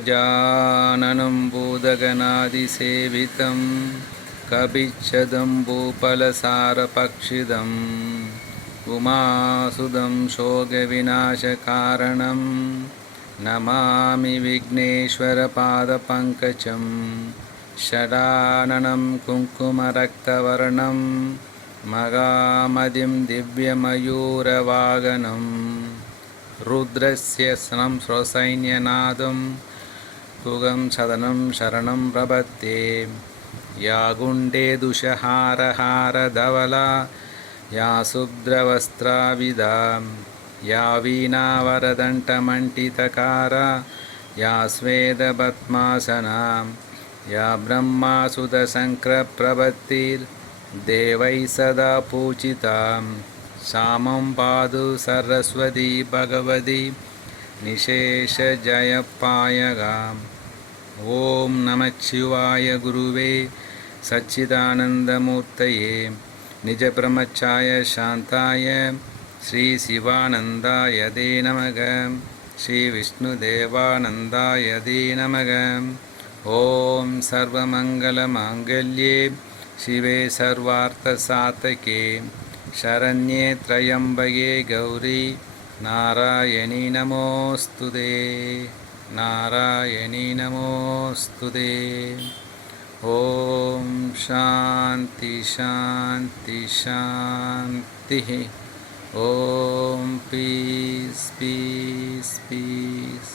गजाननं भूतगणादिसेवितं कपिच्छदम्बूफलसारभक्षितम् उमासुतं शोकविनाशकारणं नमामि विघ्नेश्वरपादपङ्कजं षडाननं कुङ्कुमरक्तवर्णं मगामदिं दिव्यमयूरवागनं रुद्रस्य स्वसैन्यनादं तुगं सदनं शरणं प्रपद्ये या गुण्डे दुषहारहारधवला या शुभ्रवस्त्राविदा या वीणावरदण्डमण्डितकारा या स्वेदपद्मासना या ब्रह्मासुतशङ्करप्रभृतिर्देवैः सदा पूजिता सामं पादु सरस्वती भगवती निशेषजयपायगा। ॐ नमः शिवाय गुरुवे सच्चिदानन्दमूर्तये निजब्रह्मचाय शान्ताय श्री शिवानन्दाय ते नमः। श्री विष्णुदेवानन्दाय ते नमः। ॐ सर्वमङ्गलमाङ्गल्ये शिवे सर्वार्थसाधके शरण्ये त्र्यम्बके गौरी नारायणी नमोऽस्तुते नारायणी नमोऽस्तुते। ॐ शान्ति शान्ति शान्तिः। ॐ पीस् पीस् पीस्।